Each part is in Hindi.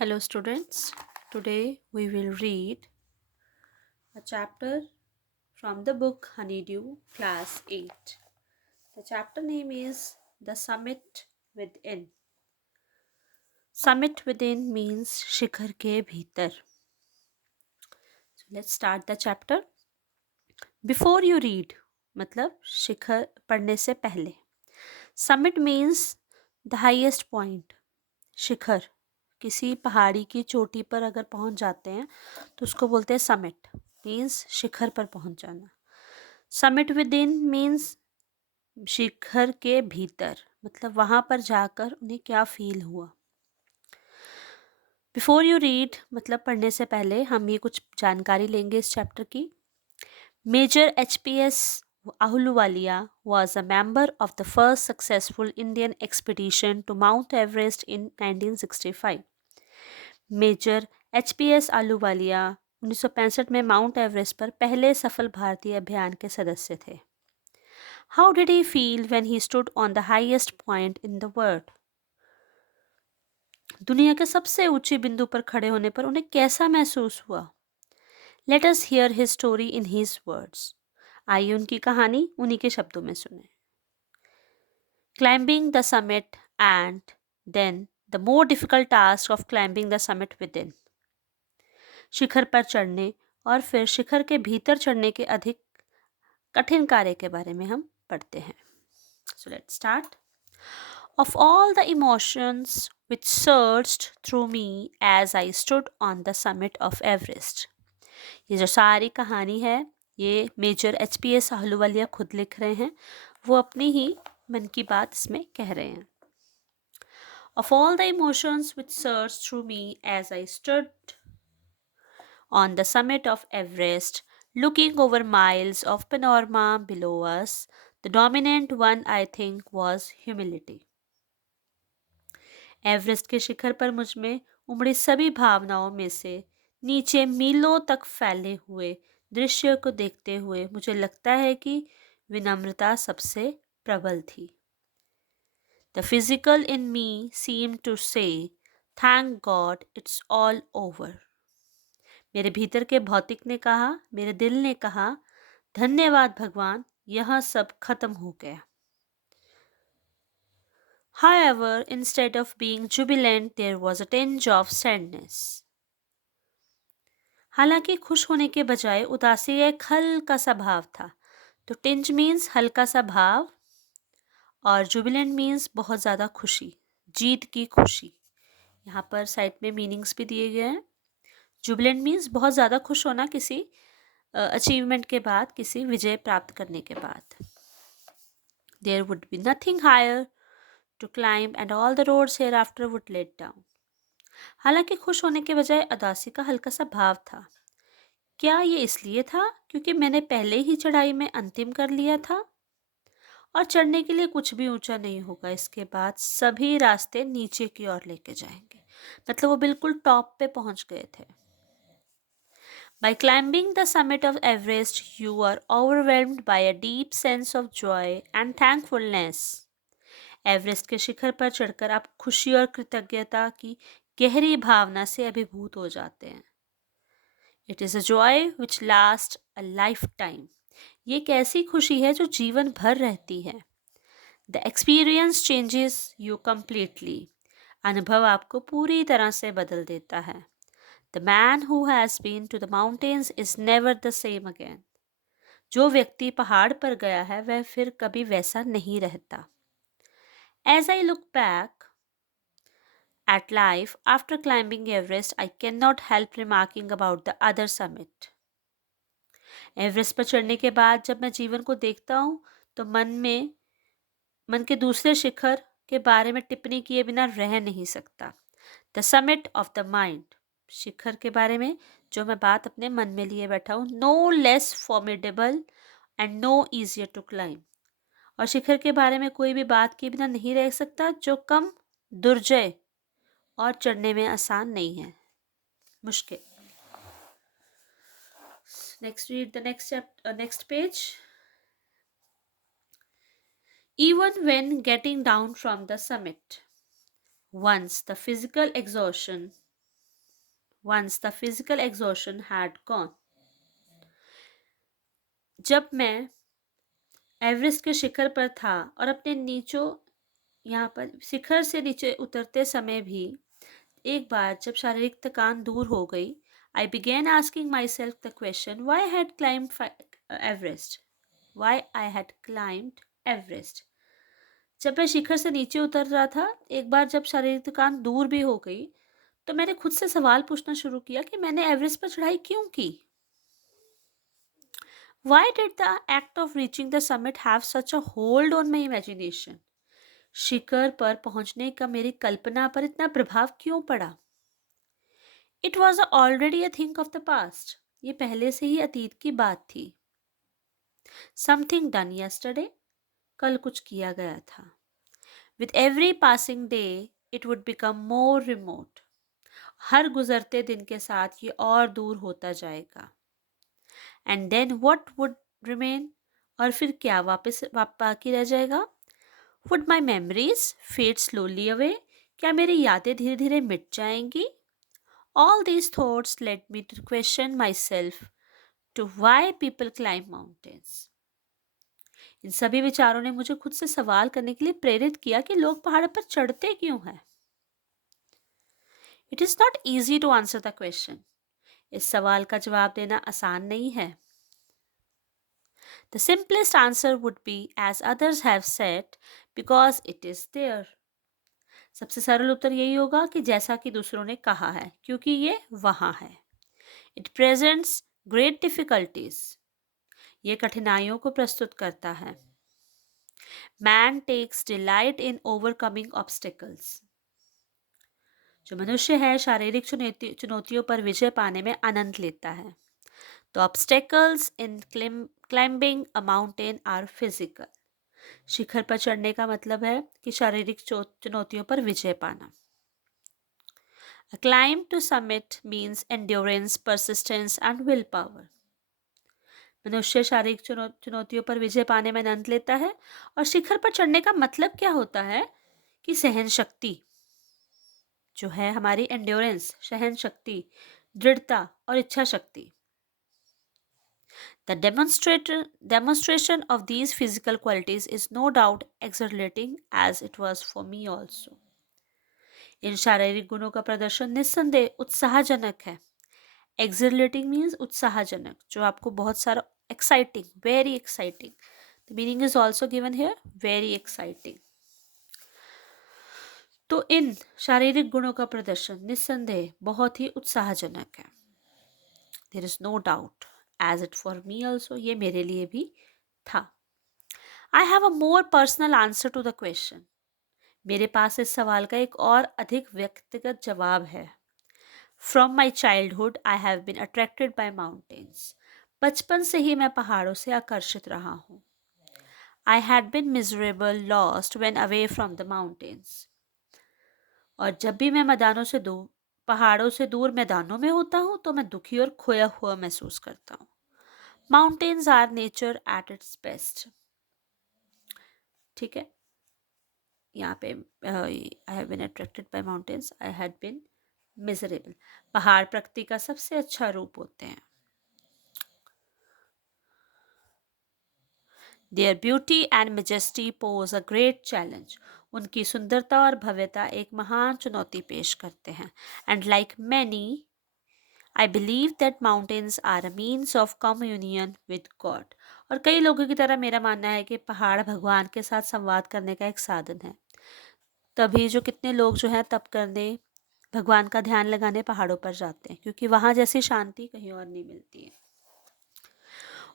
Hello, students. Today we will read a chapter from the book Honeydew, Class 8. The chapter name is The Summit Within. Summit within means शिखर के भीतर. So let's start the chapter. Before you read, मतलब शिखर पढ़ने से पहले. Summit means the highest point. शिखर किसी पहाड़ी की चोटी पर अगर पहुंच जाते हैं तो उसको बोलते हैं समिट. मीन्स शिखर पर पहुंच जाना. समिट विद इन मीन्स शिखर के भीतर, मतलब वहां पर जाकर उन्हें क्या फील हुआ. बिफोर यू रीड मतलब पढ़ने से पहले हम ये कुछ जानकारी लेंगे इस चैप्टर की. Major HPS Ahluwalia was a member of the first successful Indian expedition to Mount Everest in 1965. Major HPS Ahluwalia 1965 में माउंट एवरेस्ट पर पहले सफल भारतीय अभियान के सदस्य थे. How did he feel when he stood on the highest point in the world. दुनिया के सबसे ऊंचे बिंदु पर खड़े होने पर उन्हें कैसा महसूस हुआ. Let us hear his story in his words. आइए उनकी कहानी उन्हीं के शब्दों में सुने. Climbing the summit and then the more difficult task of climbing the summit within. शिखर पर चढ़ने और फिर शिखर के भीतर चढ़ने के अधिक कठिन कार्य के बारे में हम पढ़ते हैं. So let's start. Of all the emotions which surged through me as I stood on the summit of Everest. ये जो सारी कहानी है ये मेजर HPS आहलूवालिया खुद लिख रहे हैं. वो अपनी ही मन की बात इसमें कह रहे हैं. Of all the emotions which surged through me as I stood on the summit of Everest, looking over miles of panorama below us, the dominant one I think was humility. Everest के शिखर पर मुझ में उमड़ी सभी भावनाओं में से नीचे मीलों तक फैले हुए दृश्य को देखते हुए मुझे लगता है कि विनम्रता सबसे प्रबल थी. The physical in me seem to say thank God it's all over. मेरे भीतर के भौतिक ने कहा, मेरे दिल ने कहा, धन्यवाद भगवान, यह सब खत्म हो गया. However, instead of being jubilant, there was a tinge of sadness. हालांकि खुश होने के बजाय उदासी का एक हल्का सा भाव था. तो टिंज मीन्स हल्का सा भाव और जुबिलेंट मीन्स बहुत ज़्यादा खुशी, जीत की खुशी. यहाँ पर साइड में मीनिंग्स भी दिए गए हैं. जुबिलेंट मीन्स बहुत ज़्यादा खुश होना किसी अचीवमेंट के बाद, किसी विजय प्राप्त करने के बाद. There would be nothing higher to climb and all the roads hereafter would lead down. हालांकि खुश होने के बजाय उदासी का हल्का सा भाव था. क्या ये इसलिए था क्योंकि मैंने पहले ही चढ़ाई में अंतिम कर लिया था और चढ़ने के लिए कुछ भी ऊंचा नहीं होगा. इसके बाद सभी रास्ते नीचे की ओर लेके जाएंगे. मतलब वो बिल्कुल टॉप पे पहुंच गए थे. By climbing the summit of Everest, you are overwhelmed by a deep sense of joy and thankfulness. Everest के शिखर पर चढ़कर आप खुशी और कृतज्ञता की गहरी भावना से अभिभूत हो जाते हैं. It is a joy which last a life time. ये एक ऐसी खुशी है जो जीवन भर रहती है. The experience changes you completely. अनुभव आपको पूरी तरह से बदल देता है. The man who has been to the mountains is never the same again. जो व्यक्ति पहाड़ पर गया है वह फिर कभी वैसा नहीं रहता. As I look back at life after climbing Everest, I cannot help remarking about the other summit. Everest पर चढ़ने के बाद जब मैं जीवन को देखता हूँ तो मन के दूसरे शिखर के बारे में टिप्पणी किए बिना रह नहीं सकता. The summit of the mind. शिखर के बारे में जो मैं बात अपने मन में लिए बैठा हूँ. No less formidable and no easier to climb. और शिखर के बारे में कोई भी बात किए बिना नहीं रह सकता जो कम दुर्जय और चढ़ने में आसान नहीं है, मुश्किल. Next read the next page. Even when getting down from the summit, once the physical exhaustion once the physical exhaustion had gone. जब मैं एवरेस्ट के शिखर पर था और अपने यहाँ पर शिखर से नीचे उतरते समय भी एक बार जब शारीरिक थकान दूर हो गई, I began asking myself the question why I had climbed Everest. Why I had climbed Everest. जब मैं शिखर से नीचे उतर रहा था, एक बार जब शारीरिक थकान दूर भी हो गई, तो मैंने खुद से सवाल पूछना शुरू किया कि मैंने एवरेस्ट पर चढ़ाई क्यों की? Why did the act of reaching the summit have such a hold on my imagination? शिखर पर पहुंचने का मेरी कल्पना पर इतना प्रभाव क्यों पड़ा? It was already a thing of the past. ये पहले से ही अतीत की बात थी. Something done yesterday. कल कुछ किया गया था. With every passing day, it would become more remote. हर गुजरते दिन के साथ ये और दूर होता जाएगा. And then what would remain? और फिर क्या वापस बाकी रह जाएगा? Would my memories fade slowly away? क्या मेरी यादें धीरे धीरे मिट जाएंगी? All these thoughts led me to question myself to why people climb mountains. इन सभी विचारों ने मुझे खुद से सवाल करने के लिए प्रेरित किया कि लोग पहाड़ पर चढ़ते क्यों हैं? It is not easy to answer the question. इस सवाल का जवाब देना आसान नहीं है. The simplest answer would be as others have said because it is there. सबसे सरल उत्तर यही होगा कि जैसा कि दूसरों ने कहा है, क्योंकि ये वहां है. It presents great difficulties. ये कठिनाइयों को प्रस्तुत करता है. Man takes delight in overcoming obstacles. जो मनुष्य है शारीरिक चुनौतियों पर विजय पाने में आनंद लेता है. The obstacles in climbing a mountain are physical. शिखर पर चढ़ने का मतलब है कि शारीरिक चुनौतियों पर विजय पाना. A climb to summit means endurance, persistence and willpower. मनुष्य शारीरिक चुनौतियों पर विजय पाने में आनंद लेता है और शिखर पर चढ़ने का मतलब क्या होता है कि सहन शक्ति जो है हमारी एंड्योरेंस, सहन शक्ति, दृढ़ता और इच्छा शक्ति. The demonstration of these physical qualities is no doubt exhilarating as it was for me also. इन शारीरिक गुणों का प्रदर्शन निस्संदेह उत्साहजनक है. Exhilarating means उत्साहजनक, जो आपको बहुत सारा exciting, very exciting. The meaning is also given here, very exciting. तो इन शारीरिक गुणों का प्रदर्शन निस्संदेह बहुत ही उत्साहजनक है. There is no doubt, as it for me also, ये मेरे लिए भी था. I have a more personal answer to the question. मेरे पास इस सवाल का एक और अधिक व्यक्तिगत जवाब है. From my childhood, I have been attracted by mountains. बचपन से ही मैं पहाड़ों से आकर्षित रहा हूँ. I had been miserable, lost when away from the mountains. और जब भी मैं पहाड़ों से दूर मैदानों में होता हूँ तो मैं दुखी और खोया हुआ महसूस करता हूँ. Mountains are nature at its best. ठीक है, यहाँ पे I have been attracted by mountains. I had been miserable. पहाड़ प्रकृति का सबसे अच्छा रूप होते हैं. Their beauty and majesty pose a great challenge. उनकी सुंदरता और भव्यता एक महान चुनौती पेश करते हैं. And like many, I believe that mountains are a means of communion with God. और कई लोगों की तरह मेरा मानना है कि पहाड़ भगवान के साथ संवाद करने का एक साधन है. तभी जो कितने लोग जो हैं तप करने, भगवान का ध्यान लगाने पहाड़ों पर जाते हैं, क्योंकि वहाँ जैसी शांति कहीं और नहीं मिलती है.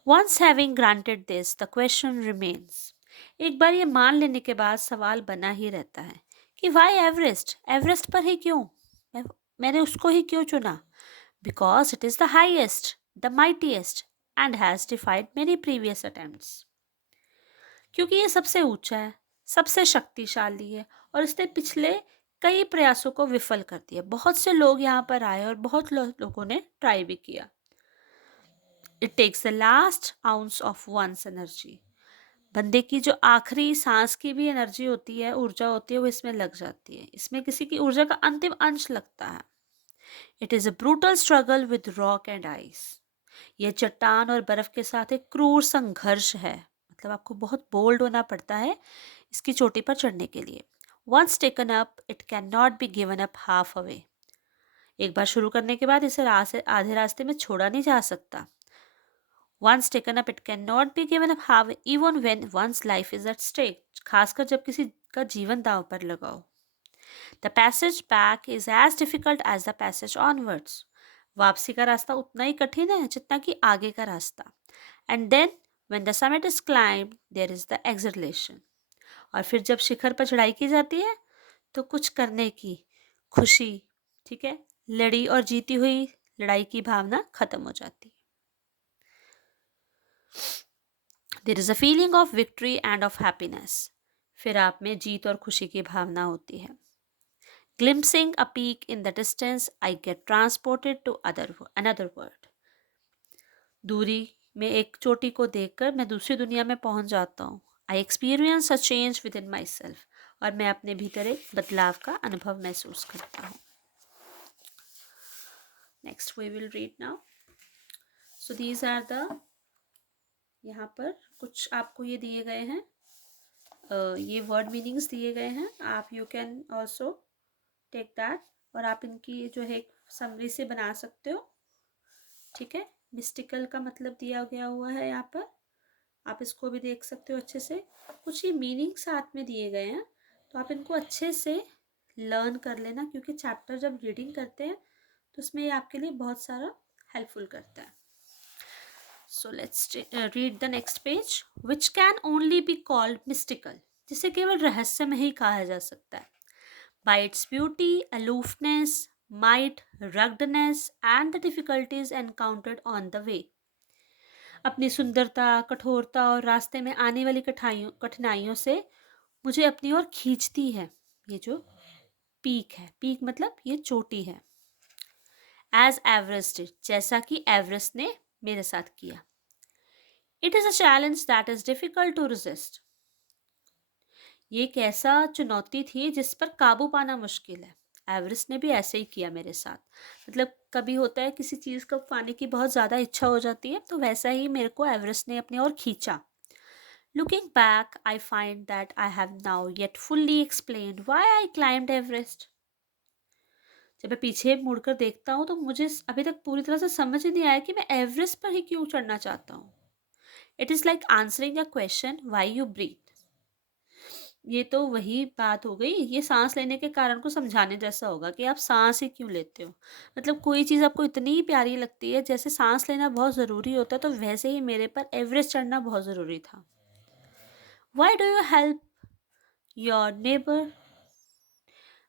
Once having granted this, the question remains. एक बार ये मान लेने के बाद सवाल बना ही रहता है कि why Everest? एवरेस्ट पर ही क्यों? मैंने उसको ही क्यों चुना? Because it is the highest, the mightiest, and has defied many previous attempts. क्योंकि ये सबसे ऊंचा है, सबसे शक्तिशाली है और इसने पिछले कई प्रयासों को विफल कर दिया. बहुत से लोग यहाँ पर आए और बहुत लोगों ने ट्राई भी किया. It takes the last ounce of one's energy. बंदे की जो आखिरी सांस की भी एनर्जी होती है, ऊर्जा होती है, वो इसमें लग जाती है. इसमें किसी की ऊर्जा का अंतिम अंश लगता है. It is a brutal struggle with rock and ice. यह चट्टान और बर्फ के साथ एक क्रूर संघर्ष है। मतलब आपको बहुत बोल्ड होना पड़ता है इसकी चोटी पर चढ़ने के लिए। Once taken up it can not be given up halfway. एक बार शुरू करने के बाद इसे आधे रास्ते में छोड़ा नहीं जा सकता। Once taken up, it cannot be given up half even when one's life is at stake. खासकर जब किसी का जीवन दांव पर लगा हो। The passage back is as difficult as the passage onwards. वापसी का रास्ता उतना ही कठिन है जितना कि आगे का रास्ता। And then when the summit is climbed, there is the exhilaration. और फिर जब शिखर पर चढ़ाई की जाती है तो कुछ करने की खुशी, ठीक है, लड़ी और जीती हुई लड़ाई की भावना खत्म हो जाती है। There is a feeling of victory and of happiness. फिर आप में जीत और खुशी की भावना होती है। Glimpsing a peak in the distance, I get transported to another world. दूरी में एक चोटी को देखकर मैं दूसरी दुनिया में पहुंच जाता हूँ। I experience a change within myself. और मैं अपने भीतर एक बदलाव का अनुभव महसूस करता हूँ। Next we will read now. So these are the, यहाँ पर कुछ आपको ये दिए गए हैं, ये वर्ड मीनिंग्स दिए गए हैं। आप you can also take that और आप इनकी जो है समरी से बना सकते हो, ठीक है। मिस्टिकल का मतलब दिया गया हुआ है यहाँ पर, आप इसको भी देख सकते हो अच्छे से। कुछ ये मीनिंग साथ में दिए गए हैं तो आप इनको अच्छे से लर्न कर लेना, क्योंकि चैप्टर जब रीडिंग करते हैं तो उसमें ये आपके लिए बहुत सारा हेल्पफुल करता है। So let's read the next page. Which can only be called mystical. जिसे केवल रहस्यमय ही कहा जा सकता है। By its beauty, aloofness, might, ruggedness and the difficulties encountered on the way. अपनी सुंदरता, कठोरता और रास्ते में आने वाली कठिनाइयों से मुझे अपनी ओर खींचती है। ये जो पीक है, पीक मतलब ये चोटी है। As Everest did, जैसा कि एवरेस्ट ने मेरे साथ किया। It is a challenge that is difficult to resist. ये एक ऐसा चुनौती थी जिस पर काबू पाना मुश्किल है। एवरेस्ट ने भी ऐसे ही किया मेरे साथ। मतलब कभी होता है किसी चीज़ को पाने की बहुत ज़्यादा इच्छा हो जाती है, तो वैसा ही मेरे को एवरेस्ट ने अपनी ओर खींचा। Looking back, I find that I have now yet fully explained why I climbed Everest. जब मैं पीछे मुड़कर देखता हूँ तो मुझे अभी तक पूरी तरह से समझ ही नहीं आया कि मैं एवरेस्ट पर ही क्यों चढ़ना चाहता हूँ। It is like answering a question why you breathe. ये तो वही बात हो गई, ये सांस लेने के कारण को समझाने जैसा होगा कि आप सांस ही क्यों लेते हो। मतलब कोई चीज़ आपको इतनी प्यारी लगती है, जैसे सांस लेना बहुत ज़रूरी होता है, तो वैसे ही मेरे पर एवरेस्ट चढ़ना बहुत ज़रूरी था। Why do you help your neighbour.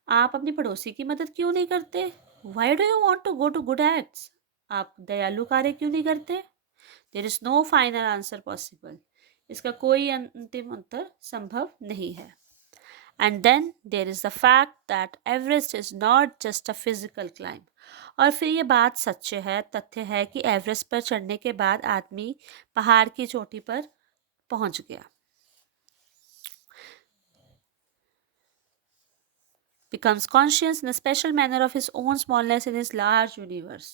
आप अपने पड़ोसी की मदद क्यों नहीं करते। Why do you want to go to good acts. आप दयालु कार्य क्यों नहीं करते। There is no final answer possible. इसका कोई अंतिम उत्तर संभव नहीं है। And then there is the fact that Everest is not just a physical climb. और फिर ये बात सच है, तथ्य है कि एवरेस्ट पर चढ़ने के बाद आदमी पहाड़ की चोटी पर पहुंच गया। Becomes conscious in a special manner of his own smallness in his large universe.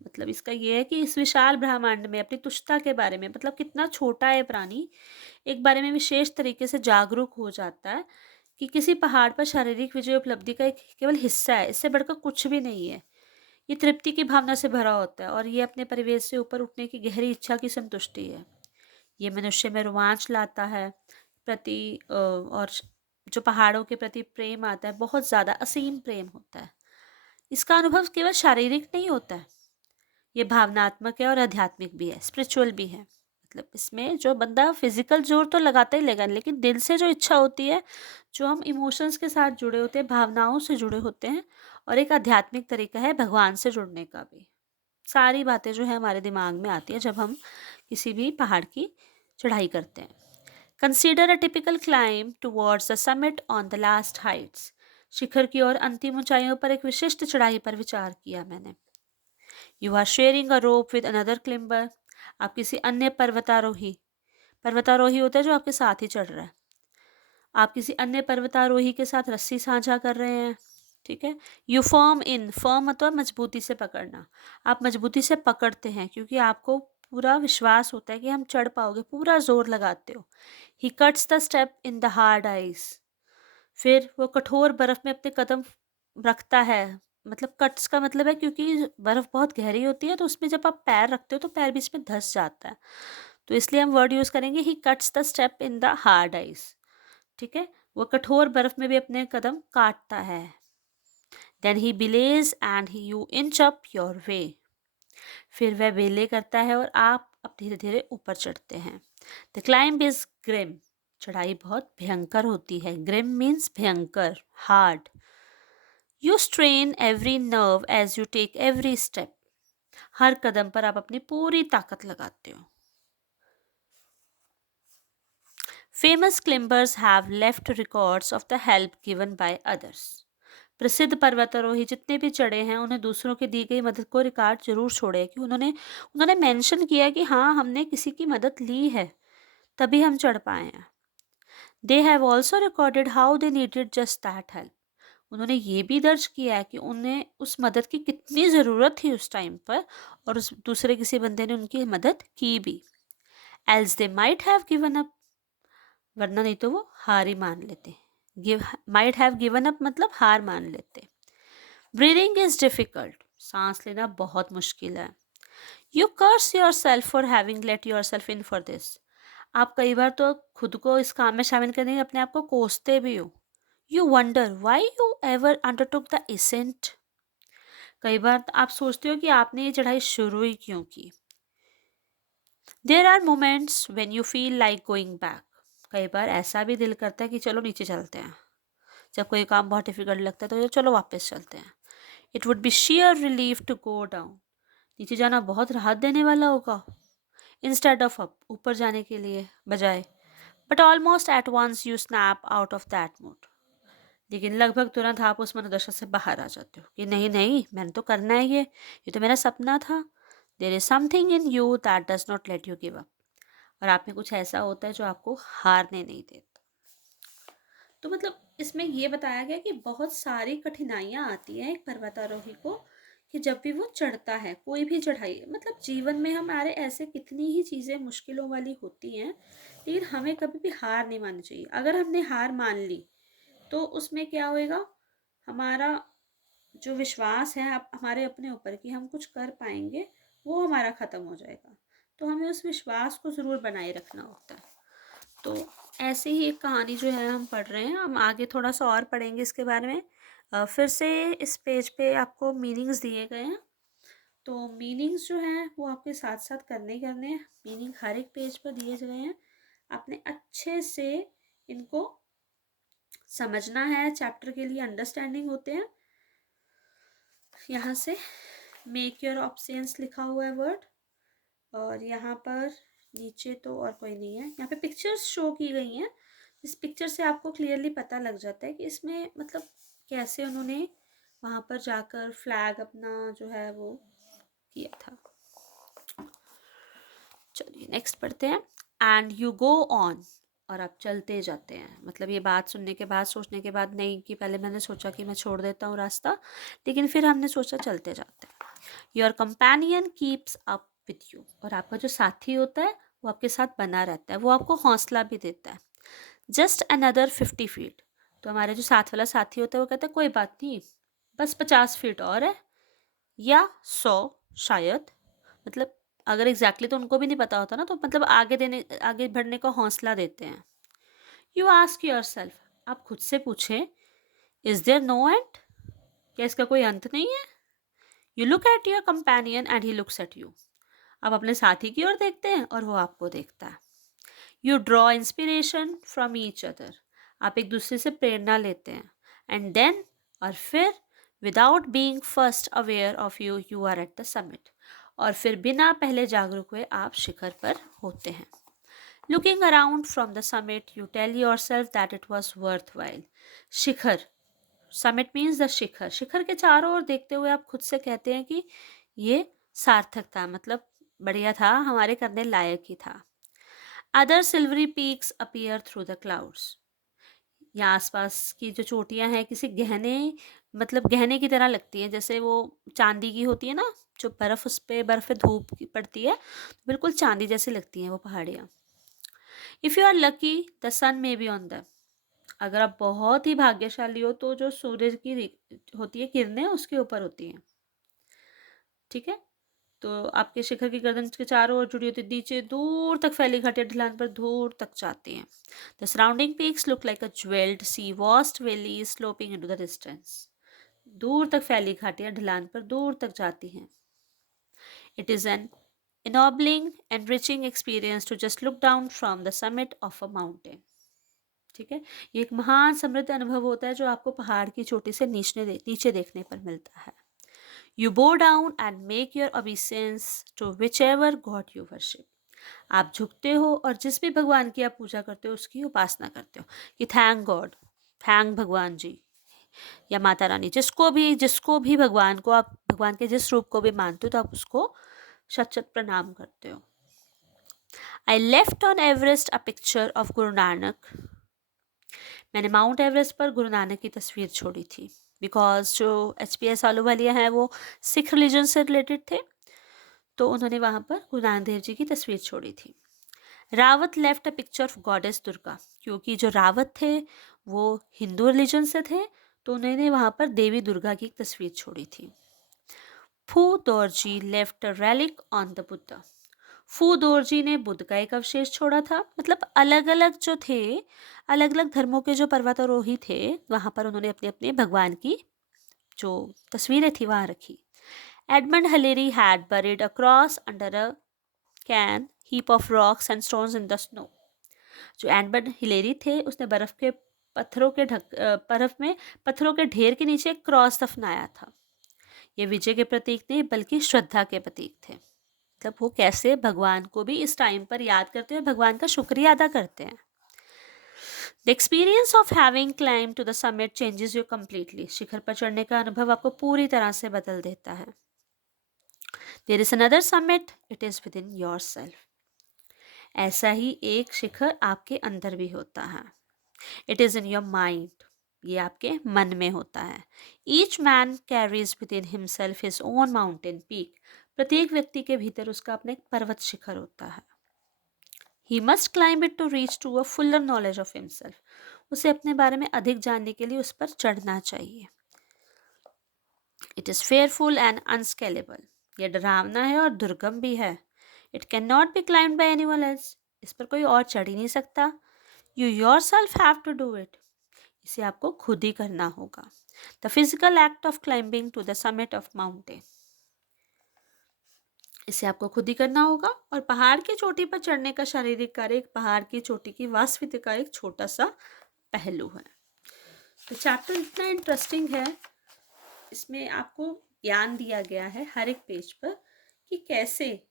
मतलब इसका ये है कि इस विशाल ब्रह्मांड में अपनी तुच्छता के बारे में, मतलब कितना छोटा है प्राणी, एक बारे में विशेष तरीके से जागरूक हो जाता है कि किसी पहाड़ पर शारीरिक विजय उपलब्धि का एक केवल हिस्सा है, इससे बढ़कर कुछ भी नहीं है। ये तृप्ति की भावना से भरा होता है और ये अपने परिवेश से ऊपर उठने की गहरी इच्छा की संतुष्टि है। ये मनुष्य में रोमांच लाता है और जो पहाड़ों के प्रति प्रेम आता है, बहुत ज़्यादा असीम प्रेम होता है। इसका अनुभव केवल शारीरिक नहीं होता है, ये भावनात्मक है और आध्यात्मिक भी है, स्पिरिचुअल भी है। मतलब इसमें जो बंदा फिजिकल जोर तो लगाता ही लेगा, लेकिन दिल से जो इच्छा होती है, जो हम इमोशंस के साथ जुड़े होते हैं, भावनाओं से जुड़े होते हैं, और एक आध्यात्मिक तरीका है भगवान से जुड़ने का भी। सारी बातें जो है हमारे दिमाग में आती है जब हम किसी भी पहाड़ की चढ़ाई करते हैं। Consider a typical climb towards the summit on the last heights. शिखर की ओर अंतिम ऊंचाइयों पर एक विशिष्ट चढ़ाई पर विचार किया मैंने। You are sharing a rope with another climber. आप किसी अन्य पर्वतारोही होता है जो आपके साथ ही चढ़ रहा है। आप किसी अन्य पर्वतारोही के साथ रस्सी साझा कर रहे हैं। ठीक है। यू फर्म इन, फर्म मतलब मजबूती से पकड़ना, आप मजबूती से पकड़ते हैं क्योंकि आपको पूरा विश्वास होता है कि हम चढ़ पाओगे, पूरा जोर लगाते हो। ही cuts the step in the hard ice, फिर वो कठोर बर्फ में अपने कदम रखता है, मतलब कट्स का मतलब है क्योंकि बर्फ बहुत गहरी होती है तो उसमें जब आप पैर रखते हो तो पैर बीच में धंस जाता है, तो इसलिए हम वर्ड यूज करेंगे ही cuts the step in the hard ice. ठीक है, वो कठोर बर्फ में भी अपने कदम काटता है। Then he belays and he you inch up your way, फिर वह बेले करता है और आप अब धीरे धीरे ऊपर चढ़ते हैं। द क्लाइंब इज ग्रिम, चढ़ाई बहुत भयंकर होती है। ग्रिम मीन्स भयंकर, hard. You strain every nerve as you take every step, हर कदम पर आप अपनी पूरी ताकत लगाते हो। Famous climbers have left records of the help given by others, प्रसिद्ध पर्वतारोही जितने भी चढ़े हैं उन्हें दूसरों की दी गई मदद को रिकॉर्ड जरूर छोड़े कि उन्होंने उन्होंने मेंशन किया कि हाँ हमने किसी की मदद ली है तभी हम चढ़ पाए हैं। They have also recorded how they needed just that help, उन्होंने ये भी दर्ज किया है कि उन्हें उस मदद की कितनी ज़रूरत थी उस टाइम पर और उस दूसरे किसी बंदे ने उनकी मदद की भी। Else they might have given up, वरना नहीं तो वो हार ही मान लेते। Give might have given up मतलब हार मान लेते। ब्रीदिंग इज डिफिकल्ट, सांस लेना बहुत मुश्किल है। You curse yourself for having let yourself in for this, आप कई बार तो खुद को इस काम में शामिल करने के लिए अपने आप को कोसते भी हो। You wonder why you ever undertook the ascent, कई बार आप सोचते हो कि आपने ये चढ़ाई शुरू ही क्यों की। There are moments when you feel like going back, कई बार ऐसा भी दिल करता है कि चलो नीचे चलते हैं, जब कोई काम बहुत डिफिकल्ट लगता है तो चलो वापस चलते हैं। It would be sheer relief to go down, नीचे जाना बहुत राहत देने वाला होगा इंस्टेड ऑफ अप, ऊपर जाने के लिए बजाय। But almost at once you snap out of that mood, लेकिन लगभग तुरंत आप उस मनोदशा से बाहर आ जाते हो कि नहीं नहीं मैंने तो करना है, ये तो मेरा सपना था। There is something in you that does not let you give up, और आप में कुछ ऐसा होता है जो आपको हारने नहीं देता। तो मतलब इसमें ये बताया गया कि बहुत सारी कठिनाइयाँ आती हैं एक पर्वतारोही को कि जब भी वो चढ़ता है कोई भी चढ़ाई, मतलब जीवन में हमारे ऐसे कितनी ही चीज़ें मुश्किलों वाली होती हैं, लेकिन हमें कभी भी हार नहीं माननी चाहिए। अगर हमने हार मान ली तो उसमें क्या होएगा, हमारा जो विश्वास है आप हमारे अपने ऊपर कि हम कुछ कर पाएंगे वो हमारा ख़त्म हो जाएगा। तो हमें उस विश्वास को ज़रूर बनाए रखना होता है। तो ऐसे ही एक कहानी जो है हम पढ़ रहे हैं, हम आगे थोड़ा सा और पढ़ेंगे इसके बारे में। फिर से इस पेज पे आपको मीनिंग्स दिए गए हैं, तो मीनिंग्स जो हैं वो आपके साथ साथ करने करने हैं। मीनिंग हर एक पेज पर दिए गए हैं, आपने अच्छे से इनको समझना है, चैप्टर के लिए अंडरस्टैंडिंग होते हैं। यहाँ से मेक योर ऑप्शंस लिखा हुआ है वर्ड, और यहाँ पर नीचे तो और कोई नहीं है, यहाँ पे पिक्चर्स शो की गई हैं। इस पिक्चर से आपको क्लियरली पता लग जाता है कि इसमें मतलब कैसे उन्होंने वहाँ पर जाकर फ्लैग अपना जो है वो किया था। चलिए नेक्स्ट पढ़ते हैं। एंड यू गो ऑन, और आप चलते जाते हैं, मतलब ये बात सुनने के बाद सोचने के बाद नहीं कि पहले मैंने सोचा कि मैं छोड़ देता हूँ रास्ता, लेकिन फिर हमने सोचा चलते जाते हैं। Your companion keeps up with you, और आपका जो साथी होता है वो आपके साथ बना रहता है, वो आपको हौसला भी देता है। जस्ट अनदर 50 फीट, तो हमारे जो साथ वाला साथी होता है वो कहता है कोई बात नहीं, बस 50 फीट और है, या 100 शायद, मतलब अगर एग्जैक्टली तो उनको भी नहीं पता होता ना, तो मतलब आगे बढ़ने का हौसला देते हैं। यू आस्क योर सेल्फ, आप खुद से पूछें, इज देयर नो एंड, क्या इसका कोई अंत नहीं है। You look at your companion and he looks at you, आप अपने साथी की ओर देखते हैं और वो आपको देखता है। You draw inspiration from each other, आप एक दूसरे से प्रेरणा लेते हैं। एंड देन, और फिर, without being first aware of you, you are at the summit, और फिर बिना पहले जागरूक हुए आप शिखर पर होते हैं। Looking around from the summit you tell yourself that it was worth while, शिखर, समिट मीन्स द शिखर, शिखर के चारों ओर देखते हुए आप खुद से कहते हैं कि ये सार्थक था, मतलब बढ़िया था, हमारे करने लायक ही था। Other silvery peaks appear through the clouds, यहाँ आसपास की जो चोटियाँ हैं किसी गहने मतलब गहने की तरह लगती है, जैसे वो चांदी की होती है ना, जो बर्फ़ उस पे बर्फ़ पे धूप पड़ती है, बिल्कुल चांदी जैसी लगती हैं वो पहाड़ियाँ। If you are lucky the sun may be on the, अगर आप बहुत ही भाग्यशाली हो तो जो सूरज की होती है किरणें उसके ऊपर होती हैं, ठीक है। तो आपके शिखर की गर्दन के चारों ओर जुड़ी होती है, नीचे दूर तक फैली घाटियां ढलान पर दूर तक जाती हैं। The surrounding peaks look like a jewelled sea, vast valley sloping into the distance. दूर तक फैली घाटियां ढलान पर दूर तक जाती हैं। It is an ennobling enriching experience to just look down from the summit of a mountain, ठीक है। ये एक महान समृद्ध अनुभव होता है जो आपको पहाड़ की चोटी से नीचे देखने पर मिलता है। You bow down and make your obeisance to whichever god you worship, आप झुकते हो और जिस भी भगवान की आप पूजा करते हो उसकी उपासना करते हो, कि थैंक गॉड, थैंक भगवान जी या माता रानी, जिसको भी भगवान को आप, भगवान के जिस रूप को भी मानते हो तो आप उसको शत शत प्रणाम करते हो। I left on Everest a picture of Guru Nanak, मैंने माउंट एवरेस्ट पर गुरु नानक की तस्वीर छोड़ी थी, बिकॉज जो HPS आहलूवालिया हैं वो सिख रिलीजन से रिलेटेड थे, तो उन्होंने वहाँ पर गुरु नानक देव जी की तस्वीर छोड़ी थी। Rawat left a picture of goddess Durga, क्योंकि जो रावत थे वो हिंदू रिलीजन से थे, तो उन्होंने वहाँ पर देवी दुर्गा की एक तस्वीर छोड़ी थी। Phu Dorji left a relic on the Buddha, Phu Dorji ने बुद्ध का एक अवशेष छोड़ा था, मतलब अलग अलग जो थे, अलग अलग धर्मों के जो पर्वतारोही थे वहाँ पर उन्होंने अपने अपने भगवान की जो तस्वीरें थी वहाँ रखी। Edmund Hillary had buried a cross under a cairn heap of rocks and stones in the snow, जो एडमंड हिलेरी थे उसने बर्फ में पत्थरों के ढेर के नीचे एक क्रॉस दफनाया था। ये विजय के प्रतीक नहीं बल्कि श्रद्धा के प्रतीक थे, मतलब वो कैसे भगवान को भी इस टाइम पर याद करते हैं, भगवान का शुक्रिया अदा करते हैं। The experience of having climb to the summit changes you completely, शिखर पर चढ़ने का अनुभव आपको पूरी तरह से बदल देता है। There is another summit, it is within yourself, ऐसा ही एक शिखर आपके अंदर भी होता है। It is in your mind, ये आपके मन में होता है। Each man carries within himself his own mountain peak, प्रत्येक व्यक्ति के भीतर उसका अपना एक पर्वत शिखर होता है। He must climb it to reach to a fuller knowledge of himself, उसे अपने बारे में अधिक जानने के लिए उस पर चढ़ना चाहिए। It is fearful and unscalable, यह डरावना है और दुर्गम भी है। It can not be climb by anyone else, इस पर कोई और चढ़ ही नहीं सकता। You yourself have to do it, इसे आपको खुद ही करना होगा। The physical act of climbing to the summit of mountain, इसे आपको खुद ही करना होगा। और पहाड़ की चोटी पर चढ़ने का शारीरिक कार्य एक पहाड़ की चोटी की वास्तविकता का एक छोटा सा पहलू है। तो चैप्टर इतना इंटरेस्टिंग है, इसमें आपको ज्ञान दिया गया है हर एक पेज पर कि कैसे,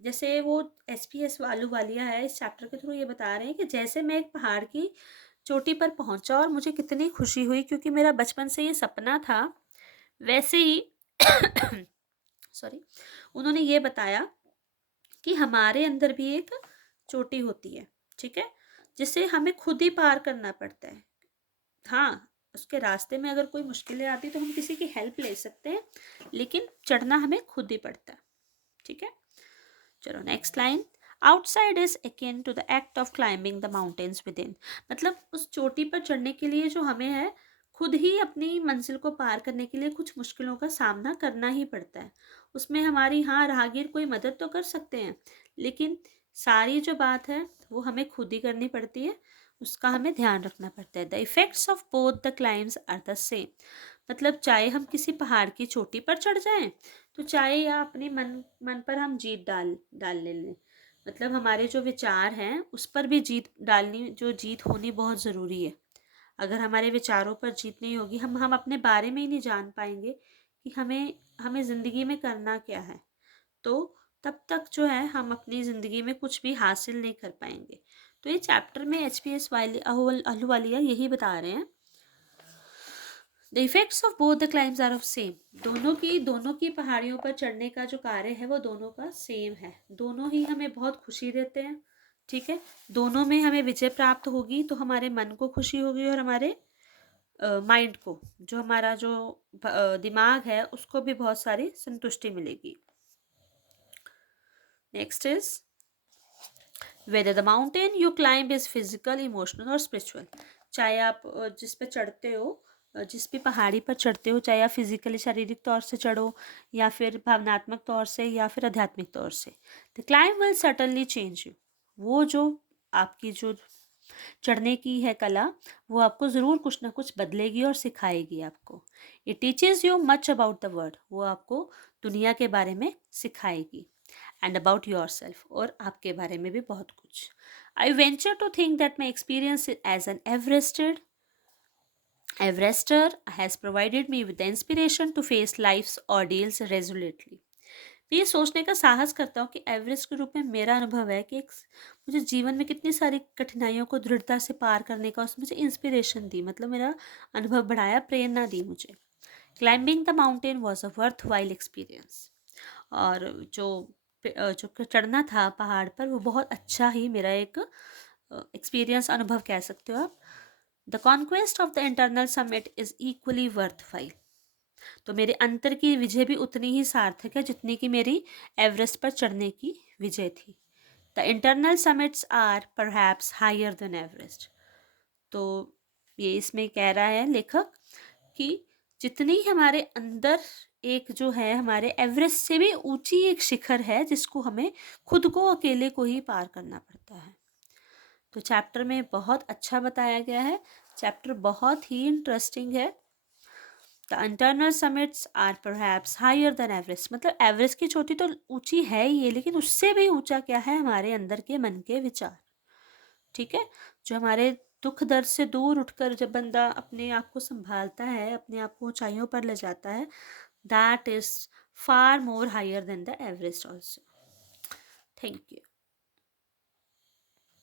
जैसे वो HPS आहलूवालिया है इस चैप्टर के थ्रू ये बता रहे हैं कि जैसे मैं एक पहाड़ की चोटी पर पहुंचा और मुझे कितनी खुशी हुई क्योंकि मेरा बचपन से ये सपना था, वैसे ही सॉरी, उन्होंने ये बताया कि हमारे अंदर भी एक चोटी होती है, ठीक है, जिसे हमें खुद ही पार करना पड़ता है। हाँ, उसके रास्ते में अगर कोई मुश्किलें आती तो हम किसी की हेल्प ले सकते हैं, लेकिन चढ़ना हमें खुद ही पड़ता है, ठीक है। चलो next line, outside is akin to the act of climbing the mountains within, मतलब उस चोटी पर चढ़ने के लिए जो हमें है खुद ही अपनी मंजिल को पार करने के लिए कुछ मुश्किलों का सामना करना ही पड़ता है। उसमें हमारी, हाँ, राहगीर कोई मदद तो कर सकते हैं, लेकिन सारी जो बात है वो हमें खुद ही करनी पड़ती है, उसका हमें ध्यान रखना पड़ता है। The effects of both the climbs are the same, मतलब चाहे हम किसी पहाड़ की चोटी पर चढ़ जाएं, तो चाहे या अपने मन पर हम जीत डाल ले लें, मतलब हमारे जो विचार हैं उस पर भी जीत होनी बहुत ज़रूरी है। अगर हमारे विचारों पर जीत नहीं होगी, हम अपने बारे में ही नहीं जान पाएंगे कि हमें हमें ज़िंदगी में करना क्या है, तो तब तक जो है हम अपनी ज़िंदगी में कुछ भी हासिल नहीं कर पाएंगे। तो ये चैप्टर में HPS आहलूवालिया यही बता रहे हैं। The effects of both the climbs are of same, दोनों की पहाड़ियों पर चढ़ने का जो कार्य है वो दोनों का सेम है, दोनों ही हमें बहुत खुशी देते हैं, ठीक है। दोनों में हमें विजय प्राप्त होगी तो हमारे मन को खुशी होगी और हमारे माइंड को, जो हमारा जो दिमाग है उसको भी बहुत सारी संतुष्टि मिलेगी। Next is whether the mountain you climb is physical, emotional और spiritual। चाहे आप जिस पे चढ़ते हो, जिस भी पहाड़ी पर चढ़ते हो, चाहे आप फिजिकली शारीरिक तौर से चढ़ो या फिर भावनात्मक तौर से या फिर आध्यात्मिक तौर से, the climb will certainly change you. वो जो आपकी जो चढ़ने की है कला, वो आपको ज़रूर कुछ ना कुछ बदलेगी और सिखाएगी आपको। It teaches you much about the world. वो आपको दुनिया के बारे में सिखाएगी। एंड अबाउट योर सेल्फ, और आपके बारे में भी बहुत कुछ। I venture to think that my experience as an Everester has provided me with the inspiration to face life's ordeals resolutely। मैं ये सोचने का साहस करता हूँ कि एवरेस्ट के रूप में मेरा अनुभव है कि मुझे जीवन में कितनी सारी कठिनाइयों को दृढ़ता से पार करने का उसने मुझे इंस्पिरेशन दी, मतलब मेरा अनुभव बढ़ाया, प्रेरणा दी मुझे। Climbing the mountain was a worth while experience. और जो चढ़ना था पहाड़ पर, वो बहुत अच्छा ही मेरा एक एक्सपीरियंस, अनुभव कह सकते हो आप। The conquest of the internal summit is equally worth while. तो मेरे अंतर की विजय भी उतनी ही सार्थक है जितनी कि मेरी एवरेस्ट पर चढ़ने की विजय थी। The internal summits are perhaps higher than Everest. तो ये इसमें कह रहा है लेखक कि जितनी हमारे अंदर एक जो है, हमारे एवरेस्ट से भी ऊंची एक शिखर है जिसको हमें खुद को अकेले को ही पार करना पड़ता है। तो चैप्टर में बहुत अच्छा बताया गया है। चैप्टर बहुत ही इंटरेस्टिंग है। The internal summits are perhaps higher than Everest, मतलब एवरेस्ट की चोटी तो ऊंची है ही है, लेकिन उससे भी ऊंचा क्या है, हमारे अंदर के मन के विचार। ठीक है, जो हमारे दुख दर्द से दूर उठकर जब बंदा अपने आप को संभालता है, अपने आप को ऊंचाइयों पर ले जाता है, that is far more higher than the Everest also. Thank you.